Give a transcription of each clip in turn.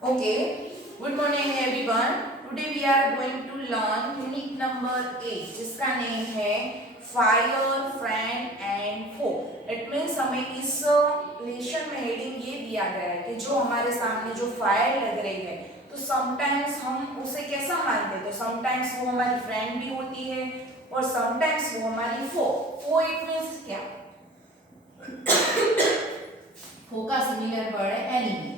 Okay, good morning everyone. Today we are going to learn unit number 8 जिसका name है fire, friend and foe. It means हमें इस lesson में heading ये दिया गया है कि जो हमारे सामने जो फायर लग रही है तो समटाइम्स हम उसे कैसा मानते हैं, तो समटाइम्स वो हमारी फ्रेंड भी होती है और समटाइम्स वो हमारी फो. फो इट मीन्स क्या? फो का सिमिलर वर्ड है एनिमी.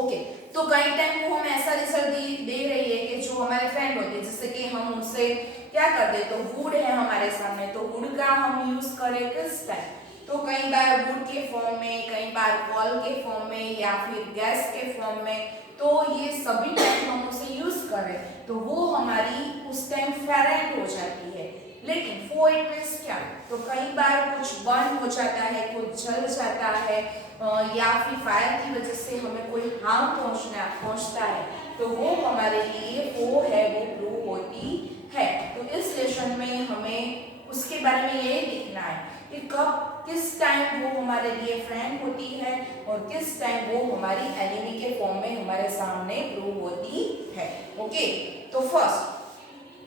ओके तो कई टाइम वो हम ऐसा रिजल्ट दे रही है कि जो हमारे फ्रेंड होते हैं, जैसे कि हम उनसे क्या करते हैं, तो वुड है हमारे सामने, तो वुड का हम यूज करें किस टाइम, तो कई बार वुड के फॉर्म में, कई बार कॉल के फॉर्म में या फिर गैस के फॉर्म में. तो ये सभी टाइम हम उसे यूज करें तो वो हमारी उस टाइम फेरेंट हो जाती है. लेकिन फो इट मीन्स क्या, तो कई बार कुछ बर्न हो जाता है, कुछ जल जाता है या फिर फायर की वजह से हमें कोई हार्म पहुंचता है तो वो हमारे लिए वो है वो प्रूव होती है. तो इस लेसन में हमें उसके बारे में ये देखना है कि कब किस टाइम वो हमारे लिए फ्रेंड होती है और किस टाइम वो हमारी एनिमी के फॉर्म में हमारे सामने प्रूव होती है. ओके तो first,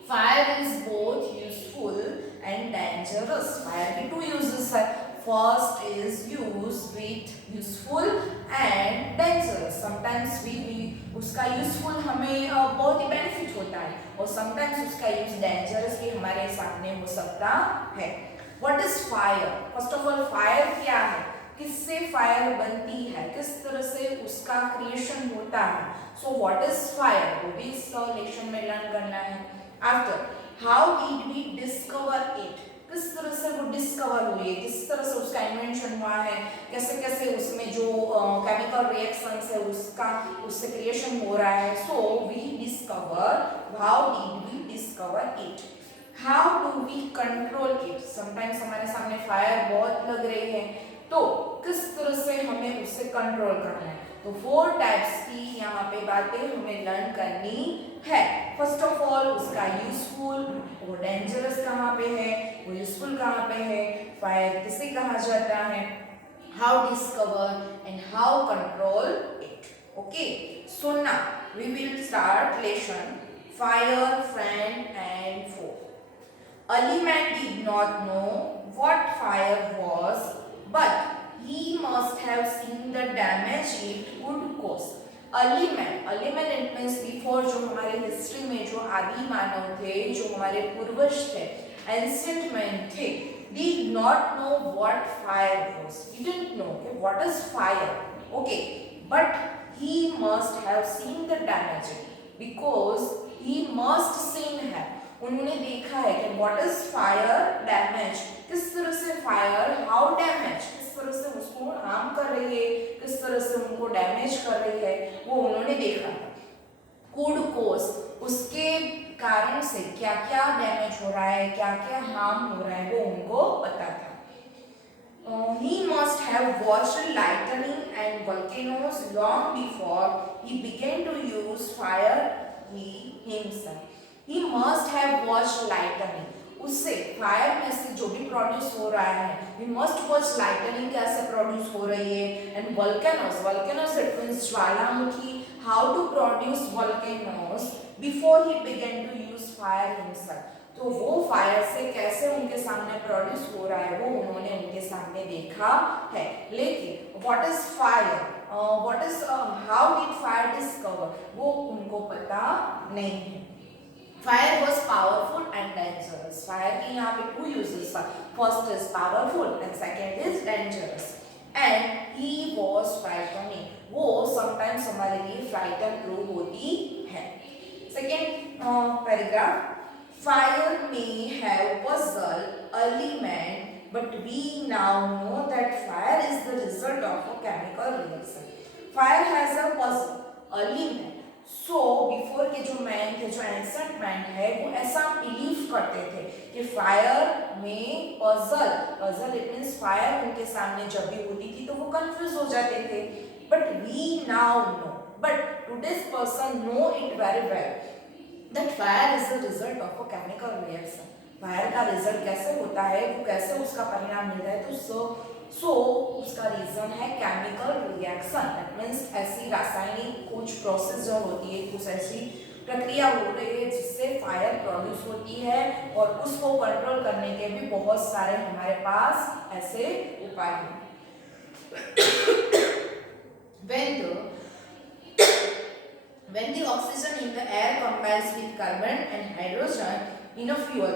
fire is both useful and dangerous. Fire के two uses है. First is used with useful and dangerous. Sometimes we उसका useful हमें बहुत ही benefit होता है और sometimes उसका use dangerous भी हमारे सामने हो सकता है. What is fire? First of all, fire क्या है, किससे फायर बनती है, किस तरह से उसका क्रिएशन होता है. सो व्हाट इज फायर, वो भी इस लेक्चर में लर्न करना है. After, how did we discover it, किस तरह से वो डिस्कवर हुई है, किस तरह से उसका इन्वेंशन हुआ है, कैसे कैसे उसमें जो केमिकल रिएक्शंस है उसका उससे क्रिएशन हो रहा है. So we discover, how did we discover it. How do we control it, sometimes हमारे सामने फायर बहुत लग रही है तो किस तरह से हमें उससे कंट्रोल करना है. तो 4 टाइप्स की यहाँ पे बातें हमें लर्न करनी है. फर्स्ट ऑफ ऑल उसका यूजफुल, वो डेंजरस कहाँ पे है, वो यूजफुल कहाँ पे है, फायर किसे कहा जाता है, how discover and how control it. Okay so now we will start lesson fire, friend and foe. Ali man did not know what fire was, but he must have seen the damage it would cause. Early man it means before, जो हमारे history में जो आदि मानव थे, जो हमारे पूर्वज थे, एंशिएंट मैन थे, did not know what fire was. He didn't know what is fire. Okay, but he must have seen the damage because he must seen है, उन्होंने देखा है कि व्हाट इज फायर डैमेज, किस तरह से फायर, हाउ डैमेज, किस तरह से उसको हार्म कर रही है, किस तरह से उनको डैमेज कर रही है, वो उन्होंने देखा था. कुड कोज, उसके कारण से क्या क्या डैमेज हो रहा है, क्या क्या हार्म हो रहा है, वो उनको पता था. He must have watched lightning and volcanoes long before he began to use fire himself. He must have watched lightning. उससे फायर में से जो भी प्रोड्यूस हो रहा है, we must watch lightning कैसे प्रोड्यूस हो रही है, and volcanoes it means Jwalamukhi, how to produce volcanoes before he began to use fire himself. तो वो फायर से कैसे उनके सामने प्रोड्यूस हो रहा है वो उन्होंने उनके सामने देखा है. लेकिन what is fire, what is how did fire discover, वो उनको पता नहीं है. Fire was powerful and dangerous. Fire की यहाँ पे 2 uses are. First is powerful and second is dangerous. And he was frightening. वो sometimes हमारे लिए frighten prove होती है. Second paragraph. Fire may have puzzled early man, but we now know that fire is the result of a chemical reaction. Fire has a puzzle early man. So before के जो man थे, जो ancient man है, वो ऐसा believe करते थे कि फायर में पजल इट मींस फायर उनके सामने जब भी होती थी तो वो कंफ्यूज हो जाते थे. But we now know, but today's person know it very well that fire is the result of a chemical reaction. Fire का रिजल्ट कैसे होता है, वो कैसे उसका परिणाम मिल रहा है, तो सो उसका रीजन है केमिकल रिएक्शन, दैट मींस ऐसी रासायनिक कुछ प्रोसेस जो होती है, कुछ ऐसी प्रक्रिया हो रही है जिससे फायर प्रोड्यूस होती है, और उसको कंट्रोल करने के भी बहुत सारे हमारे पास ऐसे उपाय हैं। when the oxygen in the air combines with carbon and hydrogen in a fuel,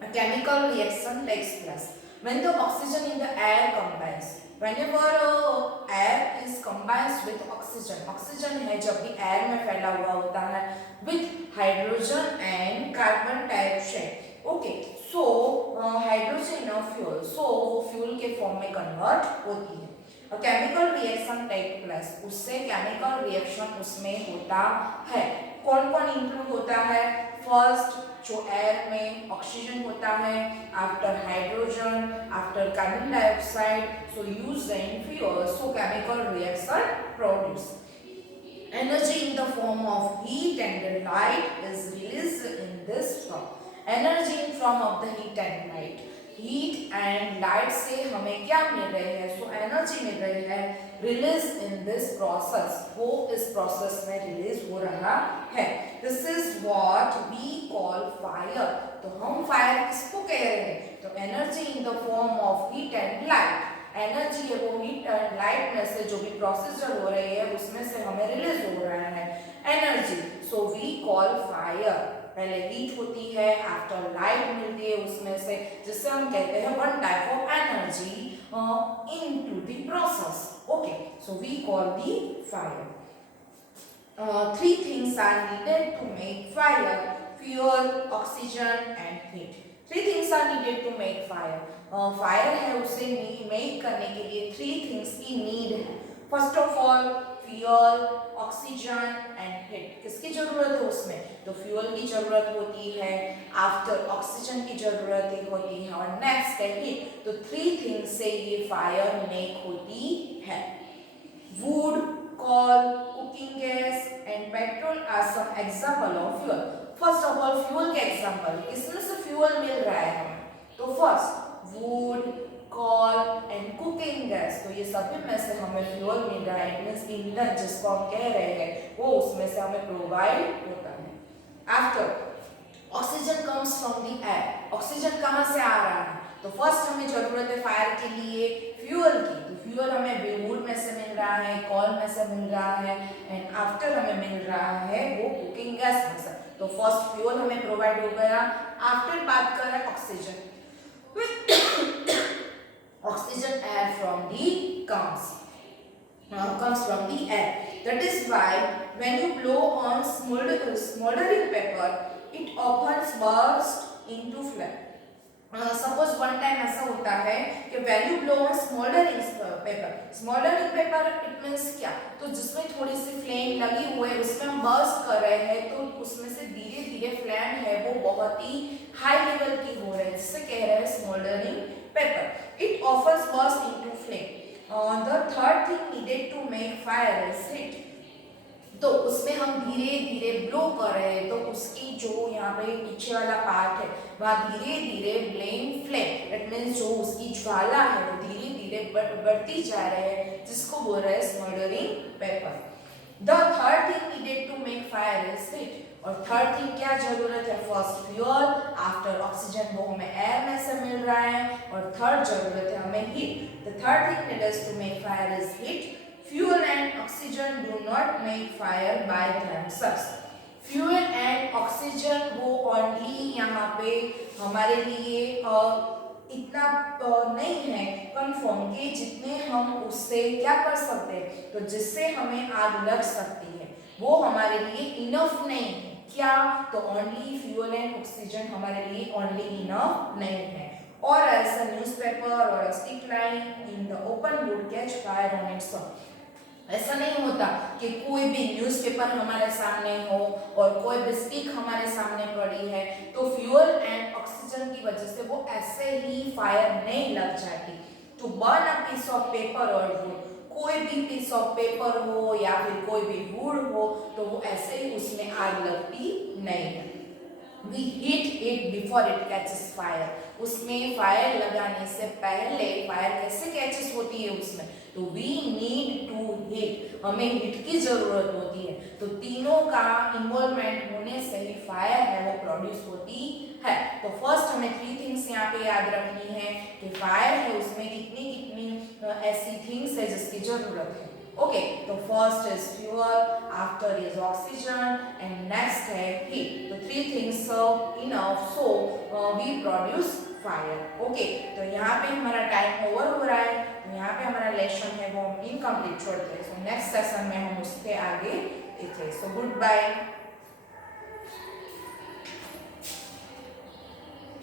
a chemical reaction takes place. When the oxygen in the air combines, whenever air is combines with oxygen, oxygen है जब भी air में फैला हुआ होता है with hydrogen and carbon dioxide, okay, so hydrogen in a fuel, so वो fuel के form में convert होती है। A chemical reaction take place, उससे chemical reaction उसमें होता है। कौन कौन इंक्लूड होता है? फर्स्ट जो एयर में ऑक्सीजन होता है, after hydrogen, after carbon dioxide, so used in fuel, so chemical reaction produce. Energy in the form of heat and light is released in this form. Energy in form of the heat and light. Heat and light से हमें क्या मिल रही है? So energy मिल रही है release in this process, वो इस process में रिलीज हो रहा है। This is what we call fire. तो हम फायर किसको कह रहे हैं? तो energy in the form of heat and light. Energy है वो हीट एंड लाइट में से जो भी प्रोसेस जो हो रही है उसमें से हमें रिलीज हो रहा है energy, so we call fire. पहले हीट होती है, आफ्टर लाइट मिलती है उसमें से, जिससे हम कहते हैं one type of energy into the process, okay, so we call the fire. Three things are needed to make fire: fuel, oxygen and heat. Three things are needed to make fire. Fire है उसे make करने के लिए three things की need है। First of all fuel, oxygen and heat. किसकी जरूरत है उसमें? तो फ्यूल की जरूरत होती है, आफ्टर ऑक्सीजन की जरूरत होती है, और नेक्स्ट है हीट। तो थ्री थिंग्स से ये फायर मेक होती है। Would, coal, cooking gas and petrol are some example of fuel. First of all fuel के एग्जांपल, इसमें से फ्यूल मिल रहा है हमें, तो first would, call and cooking gas, तो ये सभी में से हमें फ्यूल मिल रहा है। इट मींस ईंधन जिसको हम कह रहे हैं वो उसमें से हमें प्रोवाइड होता है। After oxygen comes from the air. Oxygen कहाँ से आ रहा है? तो फर्स्ट हमें जरूरत है फायर के लिए फ्यूल की, तो फ्यूल हमें वुड में से मिल रहा है, कॉल में से मिल रहा है, एंड आफ्टर हमें मिल रहा है वो कुकिंग गैस में से। तो फर्स्ट फ्यूल हमें प्रोवाइड हो गया। आफ्टर बात करें oxygen, oxygen air from the comes from the air. That is why when you blow on smoldering paper, it often bursts into flame. Suppose one time ऐसा होता है कि when you blow on smoldering paper, it means क्या? तो जिसमें थोड़ी सी flame लगी हुई है उसमें हम बर्स्ट कर रहे हैं, तो उसमें से धीरे धीरे फ्लेम है वो बहुत ही हाई लेवल की हो रही है, जिससे कह रहे हैं smouldering paper. It often bursts into flame. The third thing needed to make fire is heat. तो उसमें हम धीरे धीरे ब्लो कर रहे हैं, तो उसकी जो यहाँ पे पीछे वाला पार्ट है वहाँ धीरे धीरे फ्लेम, दैट मीन्स जो उसकी ज्वाला है वो धीरे धीरे बढ़ती जा रही है, जिसको बोल रहे हैं smouldering paper. The third thing needed to make fire is heat. और थर्ड थिंग क्या जरूरत है? फर्स्ट फ्यूल, आफ्टर ऑक्सीजन वो हमें एयर में से मिल रहा है, और थर्ड जरूरत है हमें heat. The third thing needed to make fire is heat. Fuel and oxygen do not make fire by themselves. Fuel and oxygen वो only यहाँ पे हमारे लिए इतना नहीं है कन्फर्म कि जितने हम उससे क्या कर सकते हैं, तो जिससे हमें आग लग सकती है वो हमारे लिए इनफ नहीं है। क्या? तो ओनली फ्यूल एंड ऑक्सीजन हमारे लिए ओनली इनफ नहीं है। और ऐसा न्यूज़पेपर और stick line in the open would catch fire on its own. ऐसा नहीं होता कि कोई भी न्यूज़पेपर हमारे सामने हो और कोई भी स्टिक हमारे सामने पड़ी है तो फ्यूल एंड ऑक्सीजन की वजह से वो ऐसे ही फायर नहीं लग जाती। To burn a piece of paper और वुड, कोई भी पीस ऑफ पेपर हो या फिर कोई भी वुड हो तो वो ऐसे ही उसमें आग लगती नहीं है। We heat it before it catches fire. उसमें फायर लगाने से पहले फायर कैसे कैचेस होती है उसमें? तो वी नीड टू हीट, हमें हीट की जरूरत होती है। तो तीनों का इन्वॉल्वमेंट होने से ही फायर है वो प्रोड्यूस होती है। तो फर्स्ट हमें 3 थिंग्स यहाँ पे याद रखनी है कि फायर है उसमें कितनी कितनी ऐसी थिंग्स है जिसकी जरूरत है। ओके, तो first is fuel, after is oxygen and next है हीट। तो 3 things enough so we produce fire. Okay, तो यहाँ पे हमारा टाइम ओवर हो रहा है, तो यहाँ पे हमारा लेसन है वो इनकम्प्लीट छोड़ते हैं। सो नेक्स्ट सेशन में हम उसके आगे देखें। So good bye.